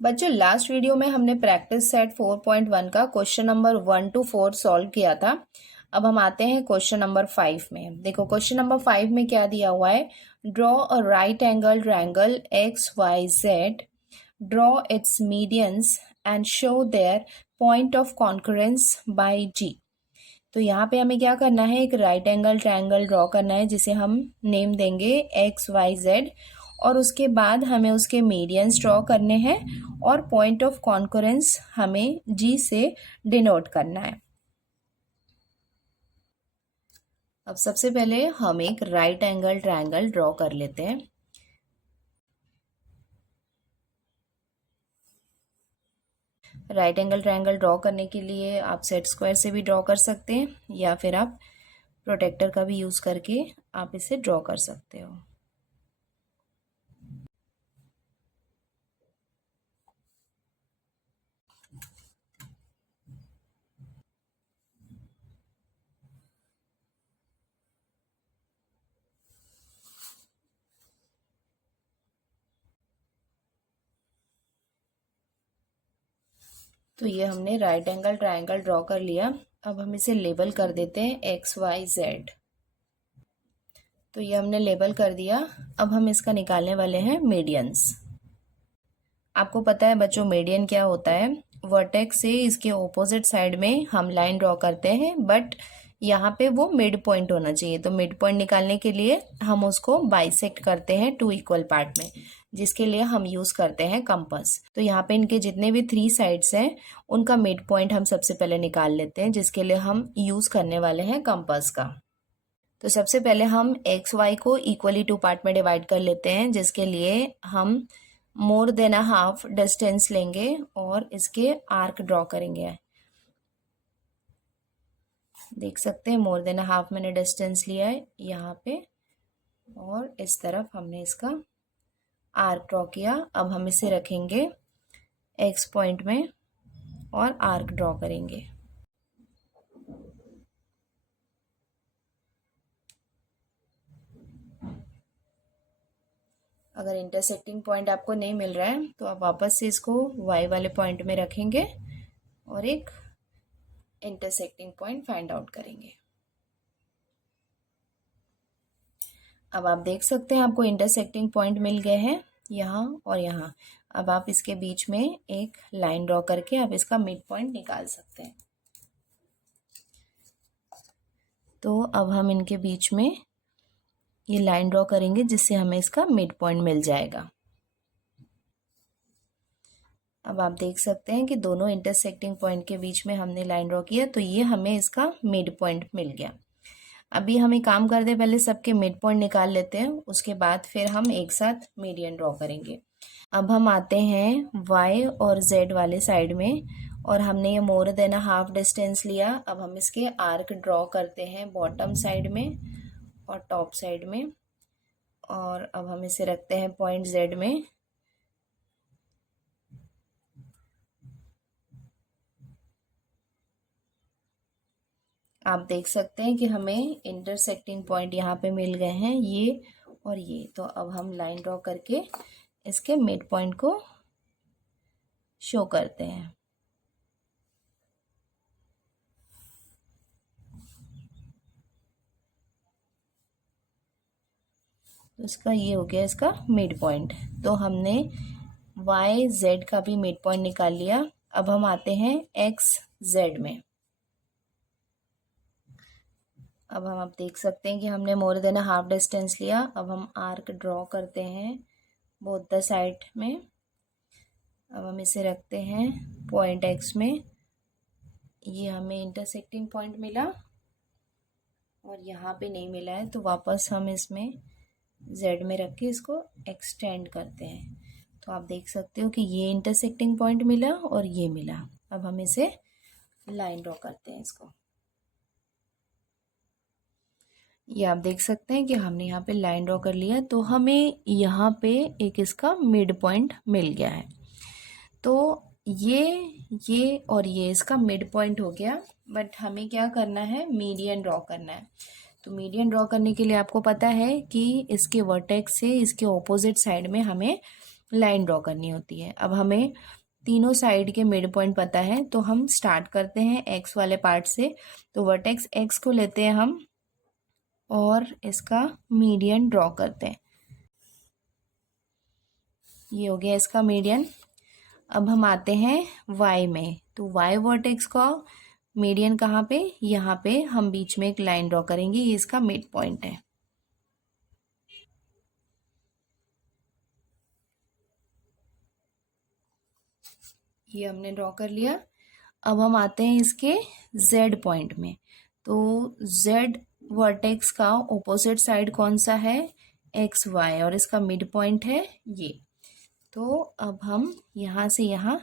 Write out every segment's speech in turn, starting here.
बच्चों last video में हमने प्रैक्टिस सेट 4.1 का क्वेश्चन नंबर 1 to 4 सॉल्व किया था। अब हम आते हैं क्वेश्चन नंबर 5 में। देखो क्वेश्चन नंबर 5 में क्या दिया हुआ है, draw a right angle triangle X Y Z, draw its medians and show there point of concurrence by G. तो यहाँ पे हमें क्या करना है, एक राइट एंगल ट्रायंगल ड्रॉ करना है जिसे हम नेम देंगे एक्स वाई जेड, और उसके बाद हमें उसके मीडियंस ड्रॉ करने हैं और पॉइंट ऑफ कॉन्करेंस हमें जी से डिनोट करना है। अब सबसे पहले हम एक राइट एंगल ट्रायंगल ड्रॉ कर लेते हैं। राइट एंगल ट्रायंगल ड्रॉ करने के लिए आप सेट स्क्वायर से भी ड्रॉ कर सकते हैं या फिर आप प्रोटेक्टर का भी यूज़ करके आप इसे ड्रॉ कर सकते हो। तो ये हमने राइट एंगल ट्रायंगल ड्रॉ कर लिया। अब हम इसे लेबल कर देते हैं एक्स वाई जेड। तो ये हमने लेबल कर दिया। अब हम इसका निकालने वाले हैं मीडियंस। आपको पता है बच्चों मीडियन क्या होता है, वर्टेक्स से इसके ऑपोजिट साइड में हम लाइन ड्रॉ करते हैं, बट यहाँ पे वो मिड पॉइंट होना चाहिए। तो मिड पॉइंट निकालने के लिए हम उसको बाइसेक्ट करते हैं 2 इक्वल पार्ट में, जिसके लिए हम यूज करते हैं कंपास। तो यहाँ पे इनके जितने भी 3 साइड्स हैं उनका मिड पॉइंट हम सबसे पहले निकाल लेते हैं, जिसके लिए हम यूज करने वाले हैं कंपास का। तो सबसे पहले हम एक्स वाई को इक्वली 2 पार्ट में डिवाइड कर लेते हैं, जिसके लिए हम more than a half distance लेंगे और इसके आर्क ड्रॉ करेंगे। देख सकते हैं मोर देन अ हाफ मैंने डिस्टेंस लिया है यहाँ पे, और इस तरफ हमने इसका आर्क ड्रॉ किया। अब हम इसे रखेंगे एक्स पॉइंट में और आर्क ड्रॉ करेंगे। अगर इंटरसेक्टिंग पॉइंट आपको नहीं मिल रहा है तो आप वापस से इसको वाई वाले पॉइंट में रखेंगे और एक इंटरसेक्टिंग पॉइंट फाइंड आउट करेंगे। अब आप देख सकते हैं आपको इंटरसेक्टिंग पॉइंट मिल गए हैं यहाँ और यहाँ। अब आप इसके बीच में एक लाइन ड्रॉ करके आप इसका मिड पॉइंट निकाल सकते हैं। तो अब हम इनके बीच में ये लाइन ड्रॉ करेंगे जिससे हमें इसका मिड पॉइंट मिल जाएगा। अब आप देख सकते हैं कि दोनों इंटरसेक्टिंग पॉइंट के बीच में हमने लाइन ड्रॉ किया, तो ये हमें इसका मिड पॉइंट मिल गया। अभी हम एक काम करते हैं, पहले सबके मिड पॉइंट निकाल लेते हैं, उसके बाद फिर हम एक साथ मीडियन ड्रॉ करेंगे। अब हम आते हैं वाई और जेड वाले साइड में, और हमने ये more than a half distance लिया। अब हम इसके आर्क ड्रॉ करते हैं बॉटम साइड में और टॉप साइड में, और अब हम इसे रखते हैं पॉइंट जेड में। आप देख सकते हैं कि हमें इंटरसेक्टिंग पॉइंट यहाँ पे मिल गए हैं, ये और ये। तो अब हम लाइन ड्रॉ करके इसके मिड पॉइंट को शो करते हैं। तो इसका ये हो गया इसका मिड पॉइंट। तो हमने वाई जेड का भी मिड पॉइंट निकाल लिया। अब हम आते हैं एक्स जेड में। अब हम आप देख सकते हैं कि हमने मोर देन हाफ डिस्टेंस लिया। अब हम आर्क ड्रॉ करते हैं बोथ द साइड में। अब हम इसे रखते हैं पॉइंट एक्स में। ये हमें इंटरसेक्टिंग पॉइंट मिला और यहाँ पे नहीं मिला है, तो वापस हम इसमें जेड में रख के इसको एक्सटेंड करते हैं। तो आप देख सकते हो कि ये इंटरसेक्टिंग पॉइंट मिला और ये मिला। अब हम इसे लाइन ड्रॉ करते हैं इसको। ये आप देख सकते हैं कि हमने यहाँ पे लाइन ड्रॉ कर लिया, तो हमें यहाँ पे एक इसका मिड पॉइंट मिल गया है। तो ये और ये इसका मिड पॉइंट हो गया, बट हमें क्या करना है, मीडियन ड्रॉ करना है। तो मीडियन ड्रॉ करने के लिए आपको पता है कि इसके वर्टेक्स से इसके ऑपोजिट साइड में हमें लाइन ड्रॉ करनी होती है। अब हमें तीनों साइड के मिड पॉइंट पता है, तो हम स्टार्ट करते हैं एक्स वाले पार्ट से। तो वर्टेक्स एक्स को लेते हैं हम और इसका मीडियन ड्रॉ करते हैं। ये हो गया इसका मीडियन। अब हम आते हैं वाई में, तो वाई वर्टेक्स का मीडियन कहाँ पे, यहाँ पे हम बीच में एक लाइन ड्रॉ करेंगे, ये इसका मिड पॉइंट है। ये हमने ड्रॉ कर लिया। अब हम आते हैं इसके जेड पॉइंट में, तो जेड वर्टेक्स का ऑपोजिट साइड कौन सा है, एक्स वाई, और इसका मिड पॉइंट है ये। तो अब हम यहाँ से यहाँ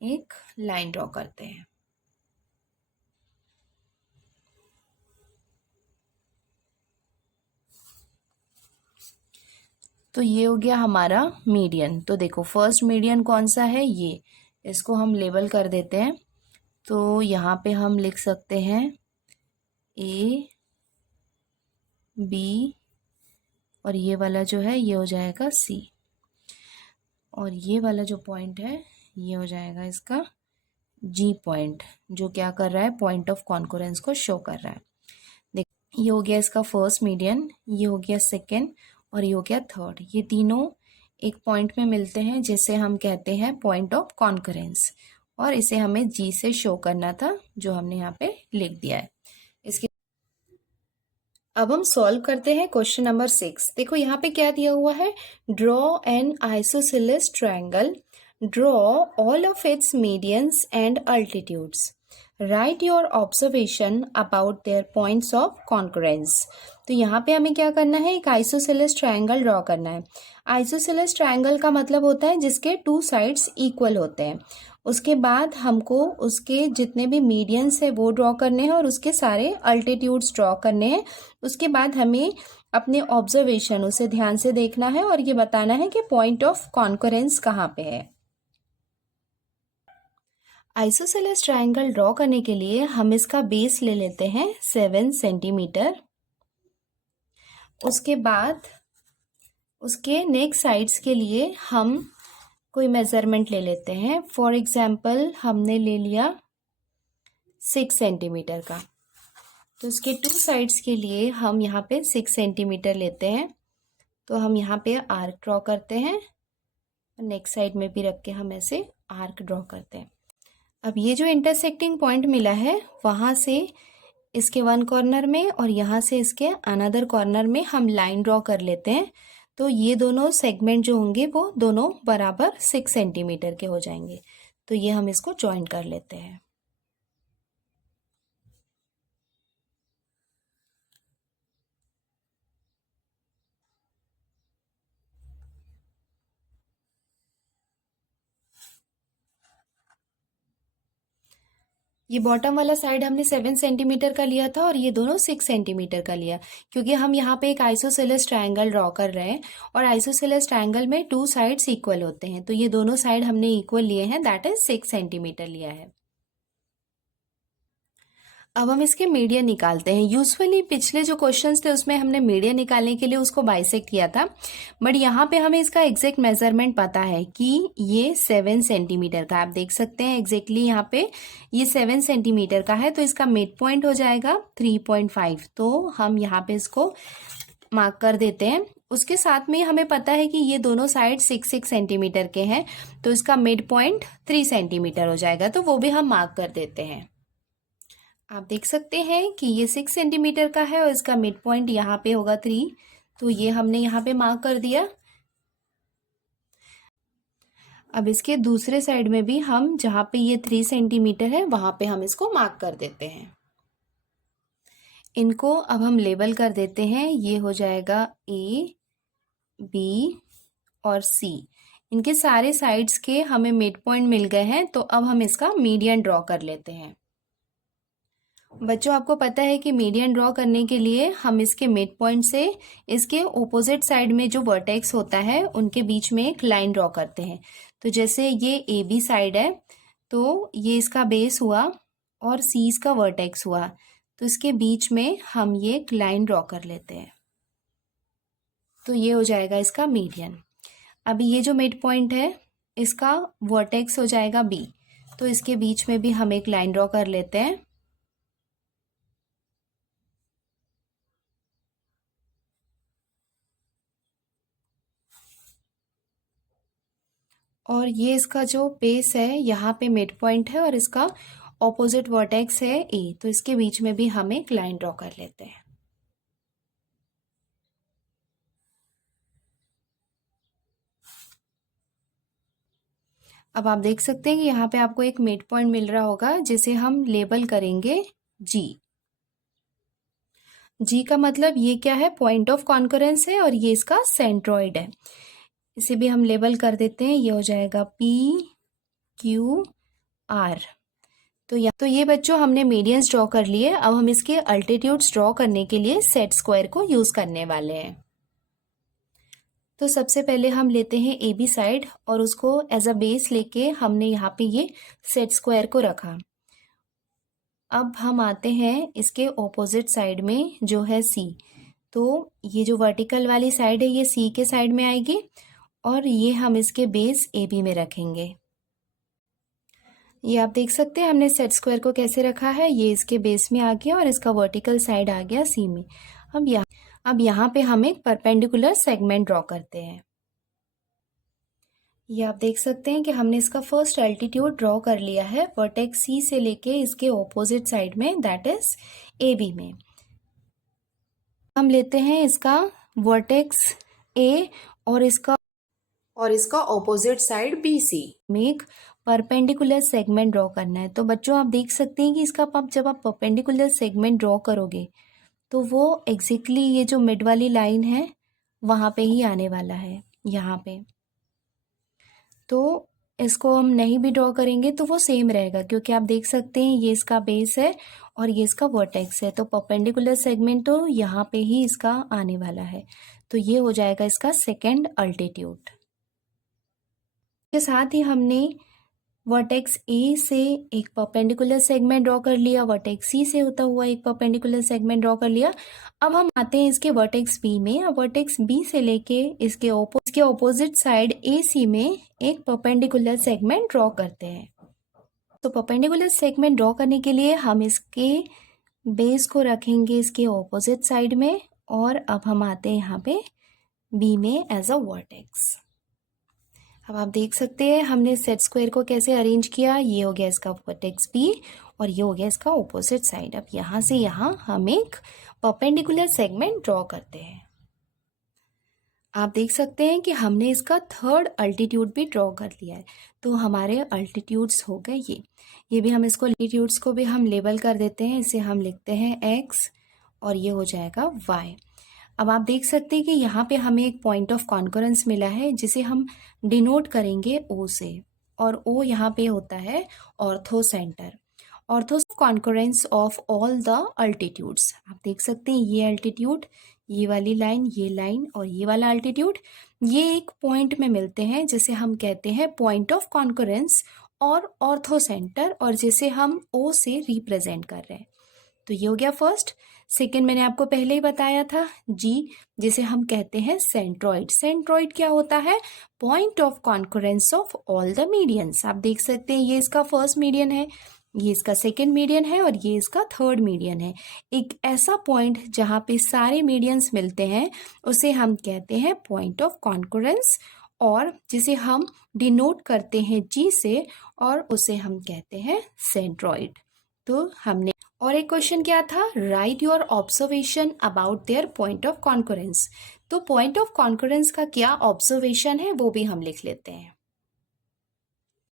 एक लाइन ड्रॉ करते हैं। तो ये हो गया हमारा मीडियन। तो देखो फर्स्ट मीडियन कौन सा है, ये, इसको हम लेबल कर देते हैं। तो यहाँ पे हम लिख सकते हैं ए बी, और ये वाला जो है ये हो जाएगा सी, और ये वाला जो पॉइंट है ये हो जाएगा इसका जी पॉइंट, जो क्या कर रहा है, पॉइंट ऑफ कॉन्करेंस को शो कर रहा है। देख, ये हो गया इसका फर्स्ट मीडियन, ये हो गया सेकेंड, और ये हो गया थर्ड। ये तीनों एक पॉइंट में मिलते हैं जिसे हम कहते हैं पॉइंट ऑफ कॉन्करेंस, और इसे हमें जी से शो करना था, जो हमने यहाँ पे लिख दिया है। इसके अब हम सॉल्व करते हैं क्वेश्चन नंबर 6। देखो यहाँ पे क्या दिया हुआ है, draw an isosceles triangle, draw all of its medians and altitudes, right your observation about their points of concurrence. तो यहाँ पे हमें क्या करना है, एक आइसोसेलेस ट्रायंगल ड्रॉ करना है। आइसोसेलेस ट्रायंगल का मतलब होता है जिसके टू साइड्स इक्वल होते हैं। उसके बाद हमको उसके जितने भी मीडियंस है वो ड्रॉ करने हैं, और उसके सारे अल्टीट्यूड्स ड्रॉ करने हैं। उसके बाद हमें अपने ऑब्जर्वेशन उसे ध्यान से देखना है और ये बताना है कि पॉइंट ऑफ कॉन्करेंस कहाँ पे है। आइसोसेलेस ट्रायंगल ड्रॉ करने के लिए हम इसका बेस ले लेते हैं 7 सेंटीमीटर। उसके बाद उसके नेक्स्ट साइड्स के लिए हम कोई मेजरमेंट ले लेते हैं। फॉर एग्जाम्पल हमने ले लिया 6 सेंटीमीटर का, तो इसके टू साइड्स के लिए हम यहाँ पे 6 सेंटीमीटर लेते हैं। तो हम यहाँ पे आर्क ड्रॉ करते हैं, नेक्स्ट साइड में भी रख के हम ऐसे आर्क ड्रॉ करते हैं। अब ये जो इंटरसेक्टिंग पॉइंट मिला है, वहाँ से इसके वन कॉर्नर में और यहाँ से इसके अनदर कॉर्नर में हम लाइन ड्रॉ कर लेते हैं। तो ये दोनों सेगमेंट जो होंगे वो दोनों बराबर 6 सेंटीमीटर के हो जाएंगे। तो ये हम इसको ज्वाइन कर लेते हैं। ये बॉटम वाला साइड हमने 7 सेंटीमीटर का लिया था और ये दोनों 6 सेंटीमीटर का लिया, क्योंकि हम यहाँ पे एक आइसोसेलेस ट्रायंगल ड्रॉ कर रहे हैं और आइसोसेलेस ट्रायंगल में टू साइड्स इक्वल होते हैं। तो ये दोनों साइड हमने इक्वल लिए हैं, दैट इज 6 सेंटीमीटर लिया है। अब हम इसके मीडियन निकालते हैं। यूजुअली पिछले जो क्वेश्चंस थे उसमें हमने मीडियन निकालने के लिए उसको बाइसेक्ट किया था, बट यहाँ पे हमें इसका एग्जैक्ट मेजरमेंट पता है कि ये 7 सेंटीमीटर का। आप देख सकते हैं एग्जैक्टली यहाँ पे ये 7 सेंटीमीटर का है, तो इसका मिड पॉइंट हो जाएगा 3.5। तो हम यहाँ पे इसको मार्क कर देते हैं। उसके साथ में हमें पता है कि ये दोनों साइड 6 सेंटीमीटर के हैं, तो इसका मिड पॉइंट 3 सेंटीमीटर हो जाएगा, तो वो भी हम मार्क कर देते हैं। आप देख सकते हैं कि ये 6 सेंटीमीटर का है और इसका मिड पॉइंट यहाँ पे होगा 3, तो ये हमने यहाँ पे मार्क कर दिया। अब इसके दूसरे साइड में भी हम जहाँ पे ये 3 सेंटीमीटर है वहां पे हम इसको मार्क कर देते हैं। इनको अब हम लेबल कर देते हैं, ये हो जाएगा ए, बी और सी। इनके सारे साइड्स के हमें मिड पॉइंट मिल गए हैं, तो अब हम इसका मीडियन ड्रॉ कर लेते हैं। बच्चों आपको पता है कि मीडियन ड्रॉ करने के लिए हम इसके मिड पॉइंट से इसके ऑपोजिट साइड में जो वर्टेक्स होता है उनके बीच में एक लाइन ड्रॉ करते हैं। तो जैसे ये ए बी साइड है, तो ये इसका बेस हुआ और सी इसका वर्टेक्स हुआ, तो इसके बीच में हम ये एक लाइन ड्रॉ कर लेते हैं। तो ये हो जाएगा इसका मीडियन। अभी ये जो मिड पॉइंट है इसका वर्टेक्स हो जाएगा बी, तो इसके बीच में भी हम एक लाइन ड्रॉ कर लेते हैं। और ये इसका जो बेस है यहाँ पे मिड पॉइंट है और इसका ऑपोजिट वर्टेक्स है ए, तो इसके बीच में भी हम एक लाइन ड्रॉ कर लेते हैं। अब आप देख सकते हैं कि यहाँ पे आपको एक मिड पॉइंट मिल रहा होगा जिसे हम लेबल करेंगे जी। जी का मतलब ये क्या है, पॉइंट ऑफ कॉन्करेंस है और ये इसका सेंट्रॉइड है। इसे भी हम लेबल कर देते हैं, ये हो जाएगा पी क्यू आर। तो ये बच्चों हमने मीडियंस ड्रॉ कर लिए। अब हम इसके अल्टीट्यूड्स ड्रॉ करने के लिए सेट स्क्वायर को यूज करने वाले हैं। तो सबसे पहले हम लेते हैं ए बी साइड और उसको एज अ बेस लेके हमने यहाँ पे ये सेट स्क्वायर को रखा। अब हम आते हैं इसके ऑपोजिट साइड में जो है सी, तो ये जो वर्टिकल वाली साइड है ये सी के साइड में आएगी और ये हम इसके बेस ए बी में रखेंगे। ये आप देख सकते हैं हमने सेट स्क्वायर को कैसे रखा है, ये इसके बेस में आ गया और इसका वर्टिकल साइड आ गया सी में। अब यहाँ पे हम एक परपेंडिकुलर सेगमेंट ड्रॉ करते हैं। ये आप देख सकते हैं कि हमने इसका फर्स्ट एल्टीट्यूड ड्रॉ कर लिया है वर्टेक्स सी से लेके इसके ऑपोजिट साइड में, दैट इज ए बी में। हम लेते हैं इसका वर्टेक्स ए और इसका ऑपोजिट साइड बी सी में एक परपेंडिकुलर सेगमेंट ड्रॉ करना है। तो बच्चों आप देख सकते हैं कि इसका जब आप परपेंडिकुलर सेगमेंट ड्रॉ करोगे तो वो एग्जैक्टली ये जो मिड वाली लाइन है वहाँ पे ही आने वाला है यहाँ पे। तो इसको हम नहीं भी ड्रॉ करेंगे तो वो सेम रहेगा, क्योंकि आप देख सकते हैं ये इसका बेस है और ये इसका वर्टेक्स है, तो परपेंडिकुलर सेगमेंट तो यहाँ पे ही इसका आने वाला है। तो ये हो जाएगा इसका सेकेंड अल्टीट्यूड। के साथ ही हमने वर्टेक्स ए से एक परपेंडिकुलर सेगमेंट ड्रॉ कर लिया, वर्टेक्स सी से होता हुआ एक परपेंडिकुलर सेगमेंट ड्रॉ कर लिया। अब हम आते हैं इसके वर्टेक्स बी में। अब वर्टेक्स बी से लेके इसके ऑपोजिट साइड ए सी में एक परपेंडिकुलर सेगमेंट ड्रॉ करते हैं। तो परपेंडिकुलर सेगमेंट ड्रॉ करने के लिए हम इसके बेस को रखेंगे इसके ऑपोजिट साइड में और अब हम आते हैं यहाँ पे बी में एज अ वर्टेक्स। अब आप देख सकते हैं हमने सेट स्क्वायर को कैसे अरेंज किया। ये हो गया इसका वर्टेक्स बी और ये हो गया इसका ऑपोजिट साइड। अब यहाँ से यहाँ हम एक परपेंडिकुलर सेगमेंट ड्रॉ करते हैं। आप देख सकते हैं कि हमने इसका थर्ड अल्टीट्यूड भी ड्रॉ कर लिया है। तो हमारे अल्टीट्यूड्स हो गए ये भी हम इसको अल्टीट्यूड्स को भी हम लेबल कर देते हैं। इसे हम लिखते हैं एक्स और ये हो जाएगा वाई। अब आप देख सकते हैं कि यहाँ पे हमें एक पॉइंट ऑफ कॉन्करेंस मिला है जिसे हम डिनोट करेंगे ओ से, और ओ यहाँ पे होता है ortho centre, ortho concurrence of all the altitudes. आप देख सकते हैं ये अल्टीट्यूड, ये वाली लाइन, ये लाइन और ये वाला अल्टीट्यूड, ये एक पॉइंट में मिलते हैं जिसे हम कहते हैं पॉइंट ऑफ कॉन्करेंस और ऑर्थो सेंटर, और जिसे हम ओ से रिप्रेजेंट कर रहे हैं। तो ये हो गया फर्स्ट। सेकेंड मैंने आपको पहले ही बताया था जी, जिसे हम कहते हैं सेंट्रॉइड। सेंट्रॉइड क्या होता है, point of concurrence of all the medians. आप देख सकते हैं ये इसका फर्स्ट मीडियन है, ये इसका सेकेंड मीडियन है और ये इसका थर्ड मीडियन है। एक ऐसा पॉइंट जहाँ पे सारे मीडियंस मिलते हैं उसे हम कहते हैं पॉइंट ऑफ कॉन्करेंस, और जिसे हम डिनोट करते हैं जी से, और उसे हम कहते हैं सेंट्रॉइड। तो हमने और एक क्वेश्चन क्या था, right your observation about their point of concurrence. तो पॉइंट ऑफ कॉन्करेंस का क्या ऑब्जर्वेशन है वो भी हम लिख लेते हैं।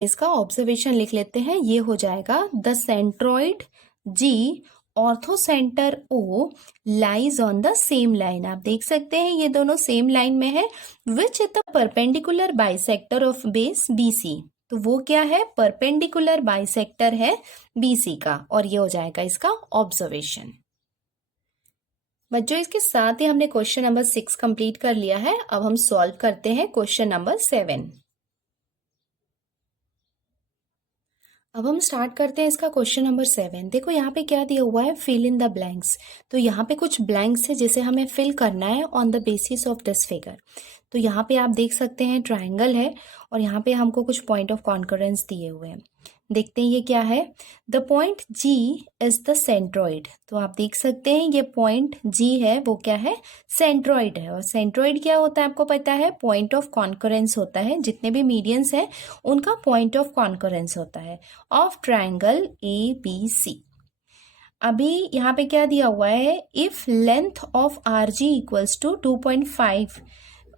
इसका ऑब्जर्वेशन लिख लेते हैं, ये हो जाएगा the centroid G orthocentre O lies on the same line. आप देख सकते हैं ये दोनों सेम लाइन में है, which is the perpendicular bisector of base BC. तो वो क्या है, परपेंडिकुलर बाइसेक्टर है बीसी का, और ये हो जाएगा इसका ऑब्जर्वेशन। बच्चों इसके साथ ही हमने क्वेश्चन नंबर 6 कंप्लीट कर लिया है। अब हम सॉल्व करते हैं क्वेश्चन नंबर 7। अब हम स्टार्ट करते हैं इसका क्वेश्चन नंबर 7। देखो यहाँ पे क्या दिया हुआ है, फिल इन द ब्लैंक्स। तो यहाँ पे कुछ ब्लैंक्स है जिसे हमें फिल करना है on the basis of this figure. तो यहाँ पे आप देख सकते हैं ट्राइंगल है और यहाँ पे हमको कुछ पॉइंट ऑफ कॉन्करेंस दिए हुए हैं। देखते हैं ये क्या है। The point G is the centroid. तो आप देख सकते हैं ये पॉइंट G है वो क्या है, सेंट्रॉइड है। और सेंट्रॉइड क्या होता है आपको पता है, पॉइंट ऑफ कॉन्करेंस होता है। जितने भी मीडियंस हैं उनका पॉइंट ऑफ कॉन्करेंस होता है ऑफ ट्राइंगल ABC। अभी यहाँ पे क्या दिया हुआ है, if length of RG equals to 2.5।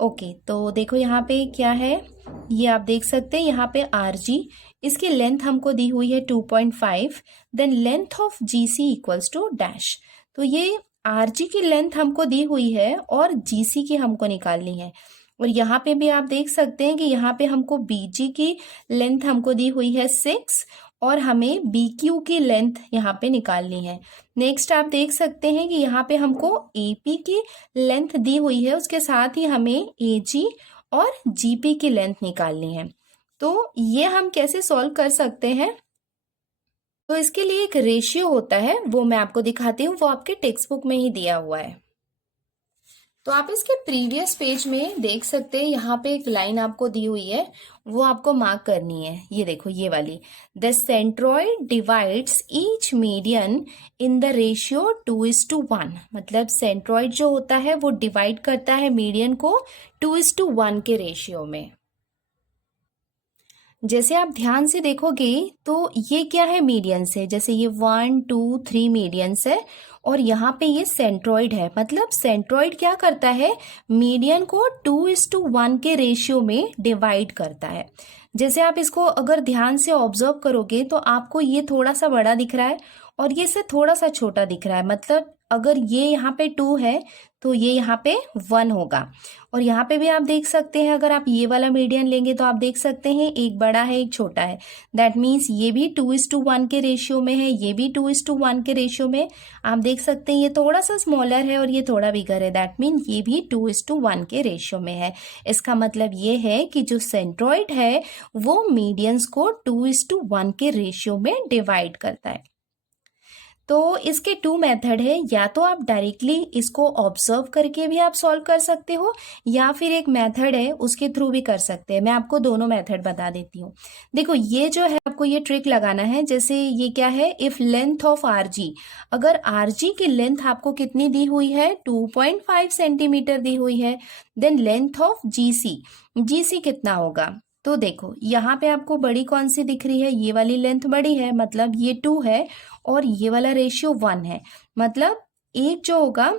Okay, तो देखो यहाँ पे क्या है, ये आप देख सकते हैं यहाँ पे RG, इसकी लेंथ हमको दी हुई है 2.5, then length of GC equals to dash. तो ये RG की लेंथ हमको दी हुई है और GC की हमको निकालनी है। और यहाँ पे भी आप देख सकते हैं कि यहाँ पे हमको BG की लेंथ हमको दी हुई है 6 और हमें BQ की लेंथ यहाँ पे निकालनी है। नेक्स्ट आप देख सकते हैं कि यहाँ पे हमको AP की लेंथ दी हुई है, उसके साथ ही हमें AG और GP की लेंथ निकालनी है। तो ये हम कैसे सॉल्व कर सकते हैं, तो इसके लिए एक रेशियो होता है, वो मैं आपको दिखाती हूँ, वो आपके टेक्स्ट बुक में ही दिया हुआ है। तो आप इसके प्रीवियस पेज में देख सकते हैं, यहाँ पे एक लाइन आपको दी हुई है, वो आपको मार्क करनी है। ये देखो ये वाली, the centroid divides each median in the ratio 2:1। मतलब सेंट्रॉइड जो होता है वो डिवाइड करता है मीडियन को 2:1 के रेशियो में। जैसे आप ध्यान से देखोगे तो ये क्या है, मीडियंस है। जैसे ये 1 2 3 मीडियंस है और यहाँ पे ये सेंट्रॉइड है। मतलब सेंट्रॉइड क्या करता है, मीडियन को 2:1 के रेशियो में डिवाइड करता है। जैसे आप इसको अगर ध्यान से ऑब्जर्व करोगे तो आपको ये थोड़ा सा बड़ा दिख रहा है और ये से थोड़ा सा छोटा दिख रहा है। मतलब अगर ये यहाँ पे 2 है तो ये यहाँ पे 1 होगा। और यहाँ पे भी आप देख सकते हैं, अगर आप ये वाला मीडियन लेंगे तो आप देख सकते हैं एक बड़ा है एक छोटा है। दैट मीन्स ये भी 2:1 के रेशियो में है, ये भी 2:1 के रेशियो में। आप देख सकते हैं ये थोड़ा सा स्मॉलर है और ये थोड़ा बिगर है। दैट मीन ये भी 2:1 के रेशियो में है। इसका मतलब ये है कि जो सेंट्रॉइड है वो मीडियंस को 2:1 के रेशियो में डिवाइड करता है। तो इसके 2 मेथड है, या तो आप डायरेक्टली इसको ऑब्जर्व करके भी आप सॉल्व कर सकते हो, या फिर एक मेथड है उसके थ्रू भी कर सकते हैं। मैं आपको दोनों मेथड बता देती हूँ। देखो ये जो है आपको ये ट्रिक लगाना है। जैसे ये क्या है, इफ लेंथ ऑफ RG, अगर RG की लेंथ आपको कितनी दी हुई है, 2.5 सेंटीमीटर दी हुई है, देन लेंथ ऑफ GC कितना होगा। तो देखो यहाँ पे आपको बड़ी कौन सी दिख रही है, ये वाली लेंथ बड़ी है, मतलब ये 2 है और ये वाला रेशियो 1 है। मतलब एक जो होगा,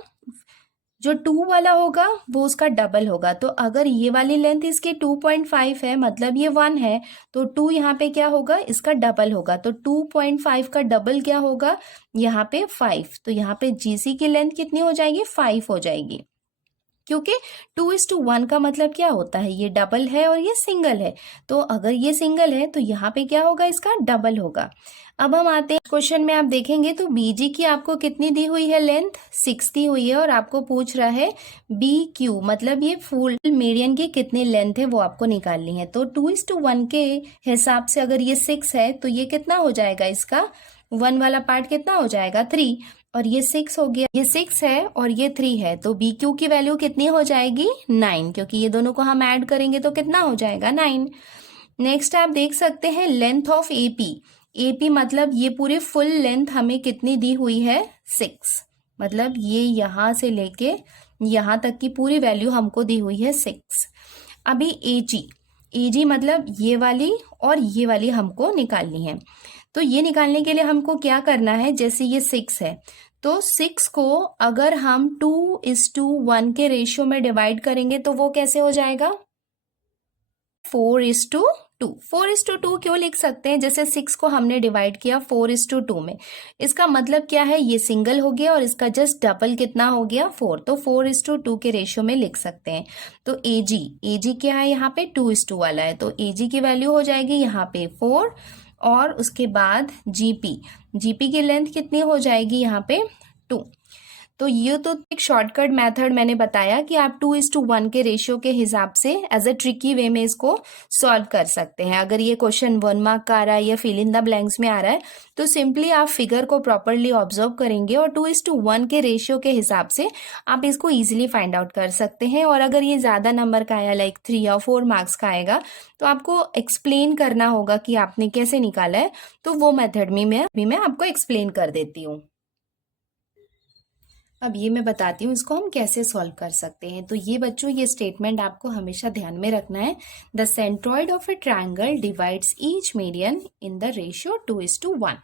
जो 2 वाला होगा वो उसका डबल होगा। तो अगर ये वाली लेंथ इसकी 2.5 है, मतलब ये 1 है, तो 2 यहाँ पे क्या होगा, इसका डबल होगा। तो 2.5 का डबल क्या होगा, यहाँ पे 5। तो यहाँ पे GC की लेंथ कितनी हो जाएगी, 5 हो जाएगी। क्योंकि 2:1 का मतलब क्या होता है, ये डबल है और ये सिंगल है। तो अगर ये सिंगल है तो यहाँ पे क्या होगा, इसका डबल होगा। अब हम आते हैं क्वेश्चन में, आप देखेंगे तो BG की आपको कितनी दी हुई है, लेंथ 6 दी हुई है और आपको पूछ रहा है BQ, मतलब ये फुल मीडियन की कितनी लेंथ है वो आपको निकालनी है। तो 2:1 के हिसाब से अगर ये 6 है तो ये कितना हो जाएगा, इसका 1 वाला पार्ट कितना हो जाएगा, 3, और ये 6 हो गया। ये 6 है और ये 3 है, तो BQ की वैल्यू कितनी हो जाएगी, 9, क्योंकि ये दोनों को हम ऐड करेंगे तो कितना हो जाएगा, 9। नेक्स्ट आप देख सकते हैं लेंथ ऑफ AP मतलब ये पूरी फुल लेंथ हमें कितनी दी हुई है, 6। मतलब ये यहाँ से लेके यहाँ तक की पूरी वैल्यू हमको दी हुई है 6। अभी AG मतलब ये वाली और ये वाली हमको निकालनी है। तो ये निकालने के लिए हमको क्या करना है, जैसे ये 6 है तो 6 को अगर हम 2:1 के रेशियो में डिवाइड करेंगे तो वो कैसे हो जाएगा, 4:2। 4:2 क्यों लिख सकते हैं, जैसे 6 को हमने डिवाइड किया 4:2 में, इसका मतलब क्या है, ये सिंगल हो गया और इसका जस्ट डबल कितना हो गया, 4। तो 4:2 के रेशियो में लिख सकते हैं। तो AG क्या है, यहाँ पे 2:2 वाला है, तो AG की वैल्यू हो जाएगी यहाँ पे 4। और उसके बाद GP की लेंथ कितनी हो जाएगी, यहाँ पे 2। तो ये तो एक शॉर्टकट मेथड मैंने बताया कि आप 2:1 के रेशियो के हिसाब से एज अ ट्रिकी वे में इसको सॉल्व कर सकते हैं। अगर ये क्वेश्चन 1 मार्क का आ रहा है या फिल इन द ब्लैंक्स में आ रहा है तो सिंपली आप फिगर को प्रॉपरली ऑब्जर्व करेंगे और 2:1 के रेशियो के हिसाब से आप इसको इजीली फाइंड आउट कर सकते हैं। और अगर ये ज़्यादा नंबर का आया लाइक 3 या 4 मार्क्स का आएगा तो आपको एक्सप्लेन करना होगा कि आपने कैसे निकाला है, तो वो मेथड में मैं आपको एक्सप्लेन कर देती हूँ। अब ये मैं बताती हूँ इसको हम कैसे सॉल्व कर सकते हैं। तो ये बच्चों ये स्टेटमेंट आपको हमेशा ध्यान में रखना है। The centroid of A triangle divides each median in the ratio 2:1।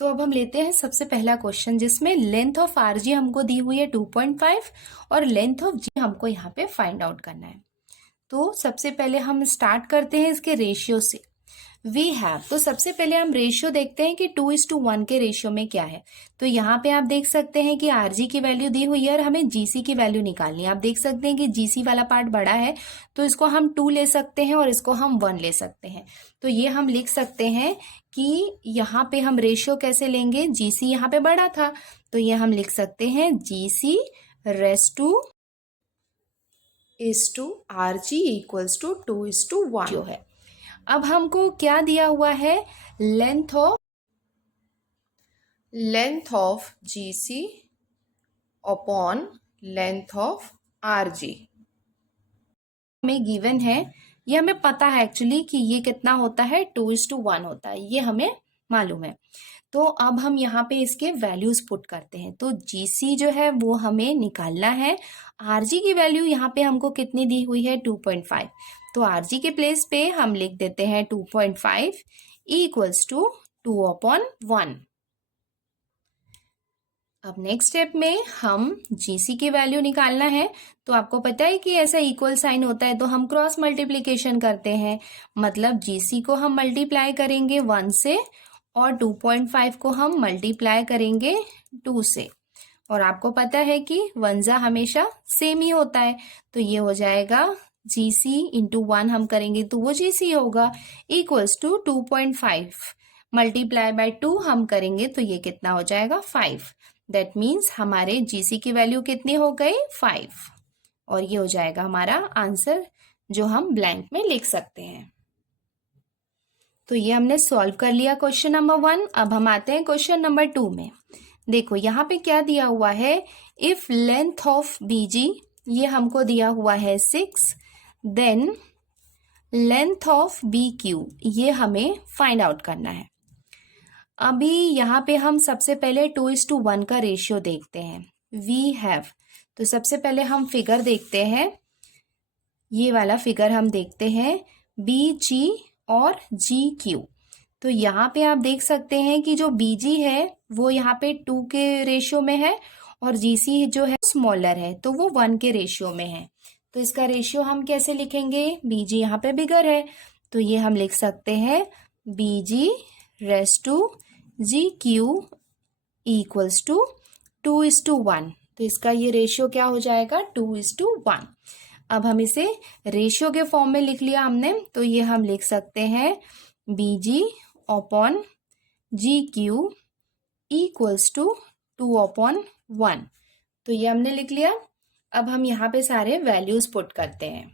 तो अब हम लेते हैं सबसे पहला क्वेश्चन जिसमें लेंथ ऑफ आर जी हमको दी हुई है 2.5 और लेंथ ऑफ जी हमको यहाँ पे फाइंड आउट करना है। तो सबसे पहले हम स्टार्ट करते हैं इसके रेशियो से। वी हैव, तो सबसे पहले हम रेशियो देखते हैं कि 2:1 के रेशियो में क्या है। तो यहाँ पे आप देख सकते हैं कि आरजी की वैल्यू दी हुई है और हमें जीसी की वैल्यू निकालनी है। आप देख सकते हैं कि जीसी वाला पार्ट बड़ा है तो इसको हम 2 ले सकते हैं और इसको हम 1 ले सकते हैं। तो ये हम लिख सकते हैं कि यहाँ पे हम रेशियो कैसे लेंगे, जीसी यहाँ पे बड़ा था तो ये हम लिख सकते हैं GC ratio is to R G equals to 2:1 जो है। अब हमको क्या दिया हुआ है, length of GC upon length of RG हमें गिवन है। ये हमें पता है एक्चुअली कि ये कितना होता है, 2:1 होता है, ये हमें मालूम है। तो अब हम यहाँ पे इसके वैल्यूज पुट करते हैं। तो जीसी जो है वो हमें निकालना है। आरजी की वैल्यू यहाँ पे हमको कितनी दी हुई है, 2.5। तो आरजी के प्लेस पे हम लिख देते हैं 2.5 इक्वल्स टू 2/1। अब नेक्स्ट स्टेप में हम जीसी की वैल्यू निकालना है। तो आपको पता है कि ऐसा इक्वल साइन होता है तो हम क्रॉस मल्टीप्लीकेशन करते हैं। मतलब जीसी को हम मल्टीप्लाई करेंगे 1 से और 2.5 को हम मल्टीप्लाई करेंगे 2 से। और आपको पता है कि 1 जा हमेशा सेम ही होता है तो ये हो जाएगा जीसी इंटू 1 हम करेंगे तो वो जीसी होगा इक्वल्स टू 2.5 मल्टीप्लाई बाय 2 हम करेंगे तो ये कितना हो जाएगा, 5। दैट मीन्स हमारे जीसी की वैल्यू कितनी हो गई, 5। और ये हो जाएगा हमारा आंसर जो हम ब्लैंक में लिख सकते हैं। तो ये हमने सॉल्व कर लिया क्वेश्चन नंबर 1। अब हम आते हैं क्वेश्चन नंबर 2 में। देखो यहाँ पे क्या दिया हुआ है, इफ लेंथ ऑफ बीजी ये हमको दिया हुआ है 6, then length of B Q ये हमें फाइंड आउट करना है। अभी यहाँ पे हम सबसे पहले 2:1 का रेशियो देखते हैं। वी हैव, तो सबसे पहले हम फिगर देखते हैं, ये वाला फिगर हम देखते हैं बी जी और जी क्यू। तो यहाँ पे आप देख सकते हैं कि जो बी जी है वो यहाँ पे 2 के रेशियो में है और जी सी जो है स्मॉलर है तो वो 1 के रेशियो में है। तो इसका रेशियो हम कैसे लिखेंगे, बी जी यहाँ पे बिगर है तो ये हम लिख सकते हैं B G ratio G Q equals to 2:1। तो इसका ये रेशियो क्या हो जाएगा, 2:1। अब हम इसे रेशियो के फॉर्म में लिख लिया हमने तो ये हम लिख सकते हैं B G upon G Q equals to 2/1। तो ये हमने लिख लिया। अब हम यहाँ पे सारे वैल्यूज पुट करते हैं।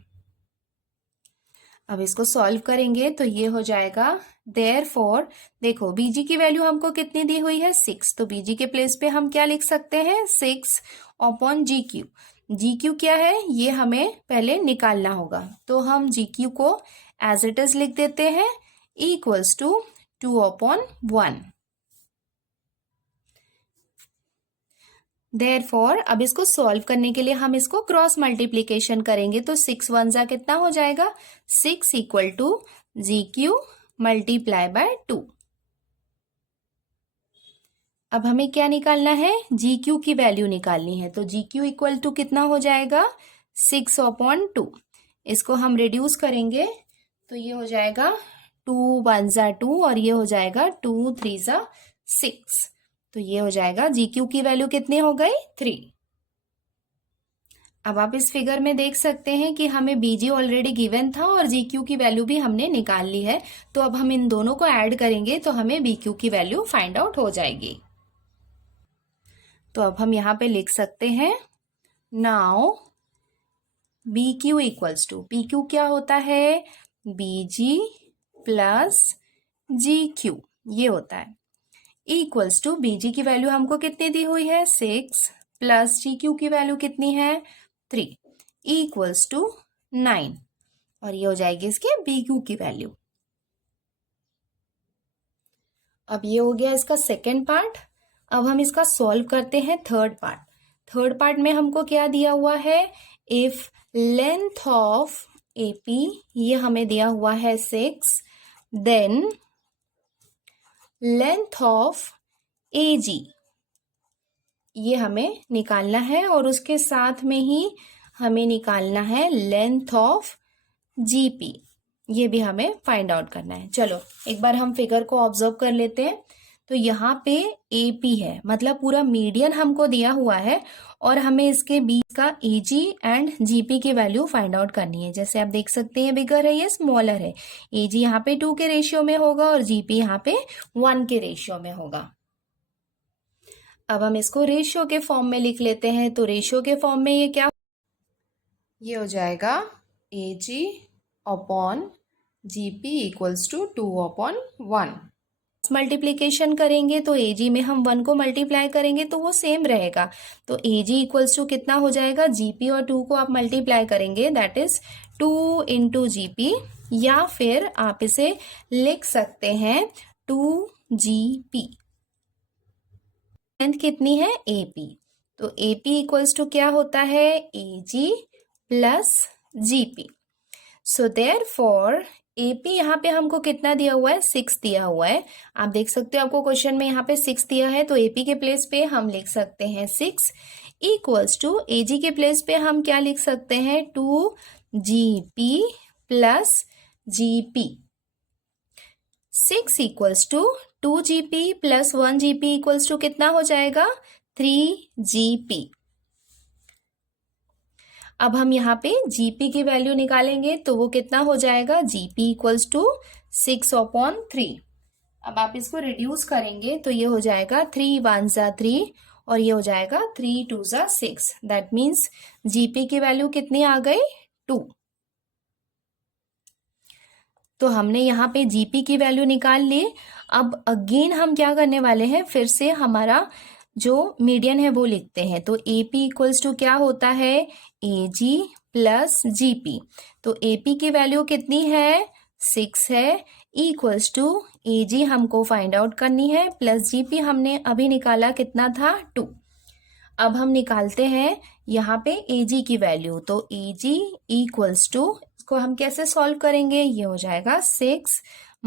अब इसको सॉल्व करेंगे तो ये हो जाएगा देयरफॉर, देखो बीजी की वैल्यू हमको कितनी दी हुई है, 6। तो बीजी के प्लेस पे हम क्या लिख सकते हैं, 6 upon G Q. G Q क्या है ये हमें पहले निकालना होगा तो हम जी क्यू को एज इट इज लिख देते हैं इक्वल्स टू 2/1। देयरफॉर अब इसको सॉल्व करने के लिए हम इसको क्रॉस मल्टीप्लीकेशन करेंगे तो 6 1 जा कितना हो जाएगा, 6 equal to G Q multiply by 2। अब हमें क्या निकालना है, जी क्यू की वैल्यू निकालनी है। तो जी क्यू इक्वल टू कितना हो जाएगा, 6/2। इसको हम रिड्यूस करेंगे तो ये हो जाएगा 2 1 जा 2 और ये हो जाएगा 2 3 जा 6। तो ये हो जाएगा जी क्यू की वैल्यू कितनी हो गई, 3। अब आप इस फिगर में देख सकते हैं कि हमें बीजी ऑलरेडी गिवन था और जी क्यू की वैल्यू भी हमने निकाल ली है। तो अब हम इन दोनों को ऐड करेंगे तो हमें बी क्यू की वैल्यू फाइंड आउट हो जाएगी। तो अब हम यहाँ पे लिख सकते हैं now B Q equals to, P Q क्या होता है, B G plus G Q, ये होता है, इक्वल्स टू बी जी की वैल्यू हमको कितनी दी हुई है 6 प्लस जी क्यू की वैल्यू कितनी है 3 इक्वल्स टू 9, और ये हो जाएगी इसके बी क्यू की वैल्यू। अब ये हो गया इसका सेकेंड पार्ट। अब हम इसका सॉल्व करते हैं थर्ड पार्ट। थर्ड पार्ट में हमको क्या दिया हुआ है, इफ लेंथ ऑफ एपी, ये हमें दिया हुआ है 6, देन लेंथ ऑफ एजी, ये हमें निकालना है, और उसके साथ में ही हमें निकालना है लेंथ ऑफ जीपी, ये भी हमें फाइंड आउट करना है। चलो एक बार हम फिगर को ऑब्जर्व कर लेते हैं। तो यहाँ पे एपी है, मतलब पूरा मीडियन हमको दिया हुआ है, और हमें इसके बीच का एजी एंड जीपी की वैल्यू फाइंड आउट करनी है। जैसे आप देख सकते हैं बिगर है ये स्मॉलर है, एजी यहाँ पे 2 के रेशियो में होगा और जीपी यहाँ पे 1 के रेशियो में होगा। अब हम इसको रेशियो के फॉर्म में लिख लेते हैं। तो रेशियो के फॉर्म में ये क्या, ये हो जाएगा AG upon GP equals to 2/1। Multiplication करेंगे तो एजी में हम 1 को मल्टीप्लाई करेंगे तो वो सेम रहेगा। तो एजी इक्वल्स टू कितना हो जाएगा, जीपी और 2 को आप मल्टीप्लाई करेंगे, दैट इज 2 इंटू जीपी, या फिर आप इसे लिख सकते हैं 2GP। लेंथ कितनी है एपी, तो एपी इक्वल्स टू क्या होता है, AG plus GP. So therefore AP यहाँ पे हमको कितना दिया हुआ है, 6 दिया हुआ है। आप देख सकते हो आपको क्वेश्चन में यहाँ पे 6 दिया है, तो एपी के प्लेस पे हम लिख सकते हैं 6 इक्वल्स टू एजी के प्लेस पे हम क्या लिख सकते हैं 2GP plus GP. 6 equals to 2GP plus 1GP equals to कितना हो जाएगा 3GP। अब हम यहाँ पे जीपी की वैल्यू निकालेंगे तो वो कितना हो जाएगा, जीपी इक्वल्स टू 6/3। अब आप इसको रिड्यूस करेंगे तो ये हो जाएगा 3 1 जा 3, और ये हो जाएगा 3 2 जा 6, दैट मीन्स जीपी की वैल्यू कितनी आ गई 2। तो हमने यहाँ पे जीपी की वैल्यू निकाल ली। अब अगेन हम क्या करने वाले हैं, फिर से हमारा जो मीडियन है वो लिखते हैं। तो एपी इक्वल्स टू क्या होता है, एजी प्लस जीपी। तो एपी की वैल्यू कितनी है 6 है, इक्वल्स टू एजी हमको फाइंड आउट करनी है, प्लस जीपी हमने अभी निकाला कितना था 2। अब हम निकालते हैं यहाँ पे एजी की वैल्यू। तो एजी इक्वल्स टू, इसको हम कैसे सॉल्व करेंगे, ये हो जाएगा 6 -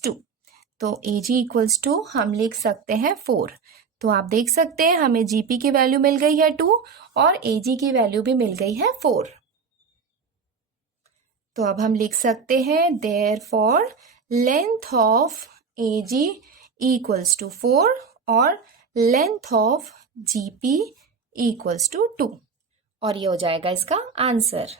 2। तो एजी इक्वल्स टू हम लिख सकते हैं 4। तो आप देख सकते हैं हमें जीपी की वैल्यू मिल गई है 2 और एजी की वैल्यू भी मिल गई है 4। तो अब हम लिख सकते हैं therefore length of AG equals to 4 और length of GP equals to 2, और ये हो जाएगा इसका आंसर।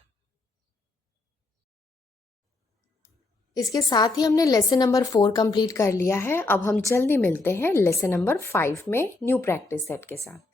इसके साथ ही हमने लेसन नंबर 4 कंप्लीट कर लिया है। अब हम जल्दी मिलते हैं लेसन नंबर 5 में न्यू प्रैक्टिस सेट के साथ।